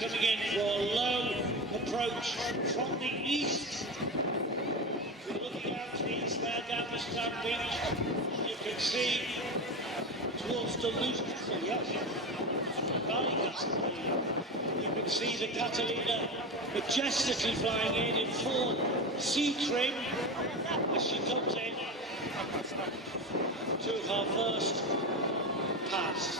Coming in for a low approach from the east. We're looking out to the east there down the Strand Beach. You can see towards Duluth Castle, yes. You can see the Catalina majestically flying in full sea trim as she comes in to her first pass.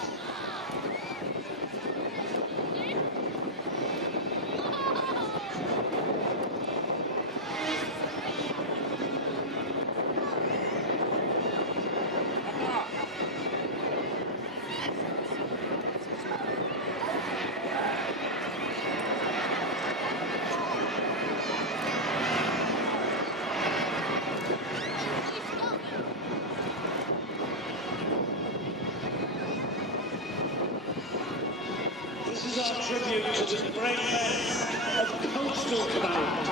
This is our tribute to the great men of Coastal Command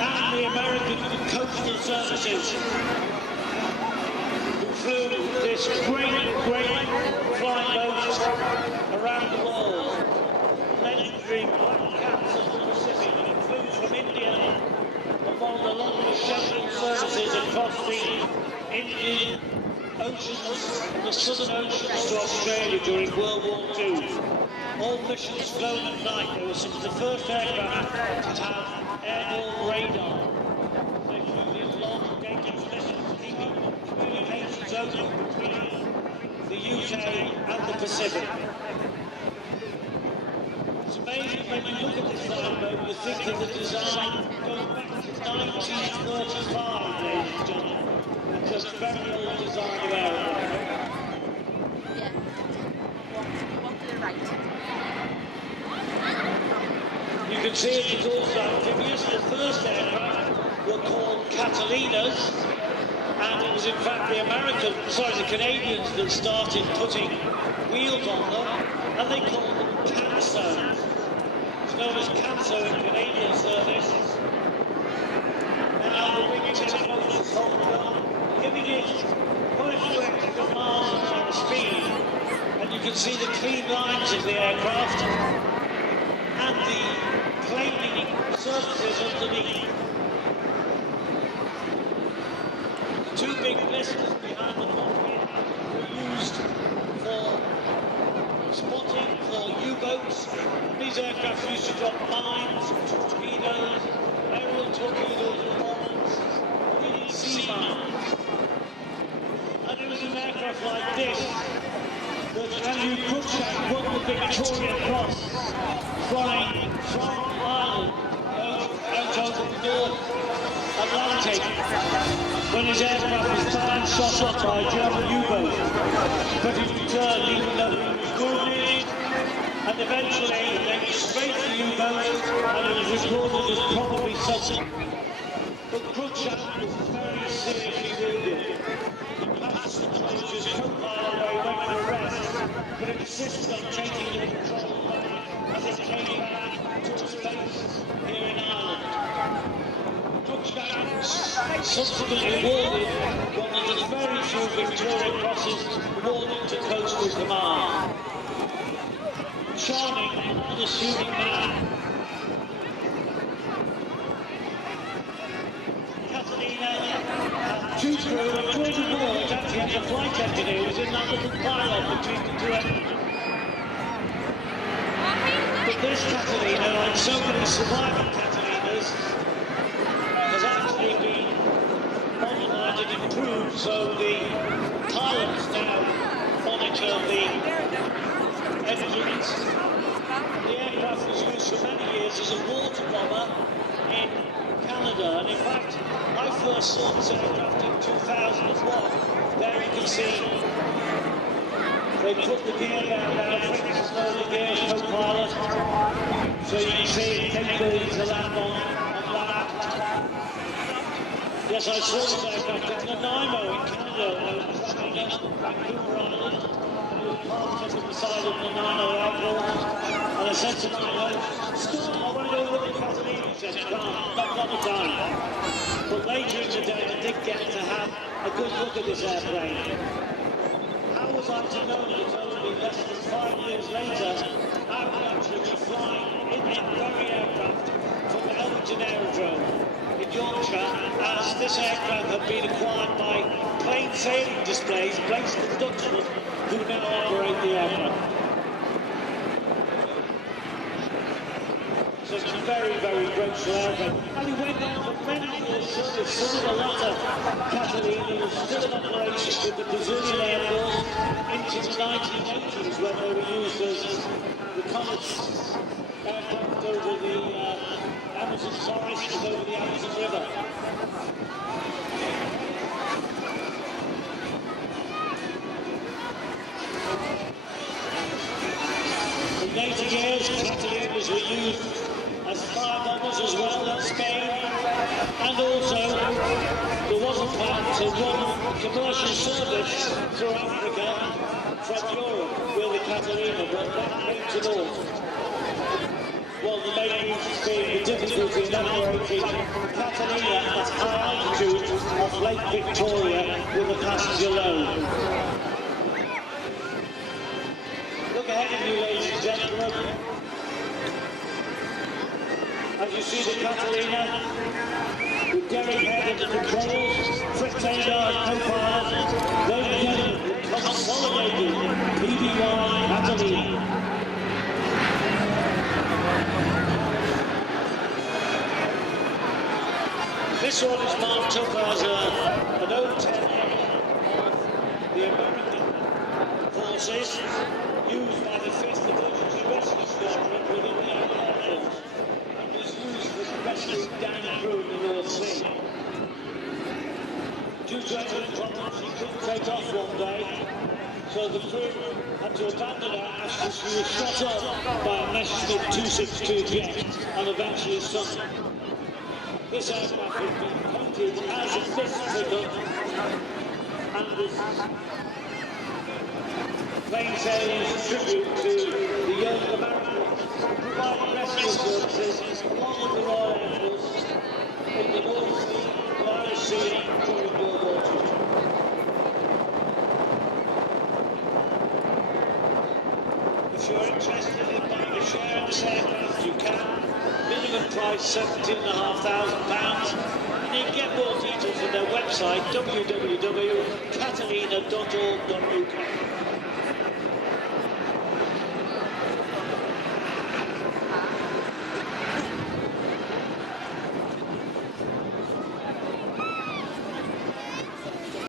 and the American Coastal Services who flew this great flying boat around the world. Legendary black caps of the Pacific and flew from India on one of the longest shuttle services across the Indian Oceans and the Southern Oceans to Australia during World War II. All missions flown at night. They were some of the first aircraft to have airborne radar. They flew these long, dangerous missions, keeping communications open between the UK and the Pacific. It's amazing when you look at this flying boat, you think of the design going back to 1935, ladies and gentlemen. Just very old design of aircraft. You can see it is also amphibious. The first aircraft were called Catalinas, and it was in fact the Canadians that started putting wheels on them, and they called them Canso. It's known as Canso in Canadian service. Now the wingtip motors hold it up, giving it quite a few extra miles an hour speed, and you can see the clean lines of the aircraft and the planing surfaces underneath. The two big blisters behind the cockpit were used for spotting for U-boats. These aircraft used to drop mines, torpedoes, aerial torpedoes and bombs, or sea mines. And it was an aircraft like this that Andrew Portrush won the Victoria Cross flying from Ireland out over the North Atlantic when his aircraft was fired shot up by a German U-boat. But he returned even though he was wounded, and eventually they scraped the U-boat and it was recorded as probably sunk. But Portrush was very seriously wounded. He passed the closures, co-pilot where he went for rest, but insisted on taking the control as it came back to its base here in Ireland. Portrush subsequently awarded one of the very few Victoria Crosses awarded to Coastal Command. Charming and unassuming man. Catalina had two crew, and George Ward actually had a flight engineer who was in that little pile between the two engines. But this Catalina, like so many surviving Catalinas, has actually been modernised and improved, so the pilots now monitor the engines. The aircraft was used for many years as a water bomber in Canada, and in fact, I first saw this aircraft in 2001. There you can see they put the gear down now, fixed slow the gears, co-pilot, so you can see capability to land on land. Yes, I saw this aircraft in Nanaimo in Canada, when I was travelling up Vancouver Island, and it was parked up at the side of Nanaimo Airport, and I said to my host, "Stop, I want to go look at Catalina." He said, "Can't, not the time." But later in the day, I did get to have a good look at this airplane. How was I to know that only less than 5 years later I will actually be flying in that very aircraft from Elgin Aerodrome in Yorkshire, as this aircraft had been acquired by Plain Sailing Displays, based in Dutchland, who now operate the aircraft. So it's a very, very grateful aircraft. And he went on for many years service. Some of the latter, Catalina, was still in operation with the Brazilian Air Force into the 1980s, when they were used as reconnaissance aircraft over the Amazon forest and over the Amazon River. In later years, Catalinas were used as fire bombers as well in Spain, and also there was a plan to run commercial service through Africa from Europe with the Catalina, but that came to naught. Well, the main reason being the difficulty in operating Catalina at high altitude off Lake Victoria with a passenger load. Look ahead of you, ladies and gentlemen. As you see the Catalina, with Derek Head at the controls, Fritz Taylor co-pilot, ladies and gentlemen, consolidated PBY Catalina. This one is marked up as an O-10 of the American forces, used by the 5th Emergency Rescue Squadron within the Air Force, and was used for rescuing down crew in the North Sea. Due to engine problems, he couldn't take off one day, so the crew had to abandon her after she was shot up by a Messerschmitt 262 jet and eventually sunk. This aircraft has been painted as a fifth frigate, and this plain sailing's tribute to the young Americans who provided rescue services along with the Royal Air Force in the North Sea, the Irish Sea during World War II. If you're interested in buying a share in this aircraft, you can. Minimum price £17,500, and you can get more details on their website www.catalina.org.uk.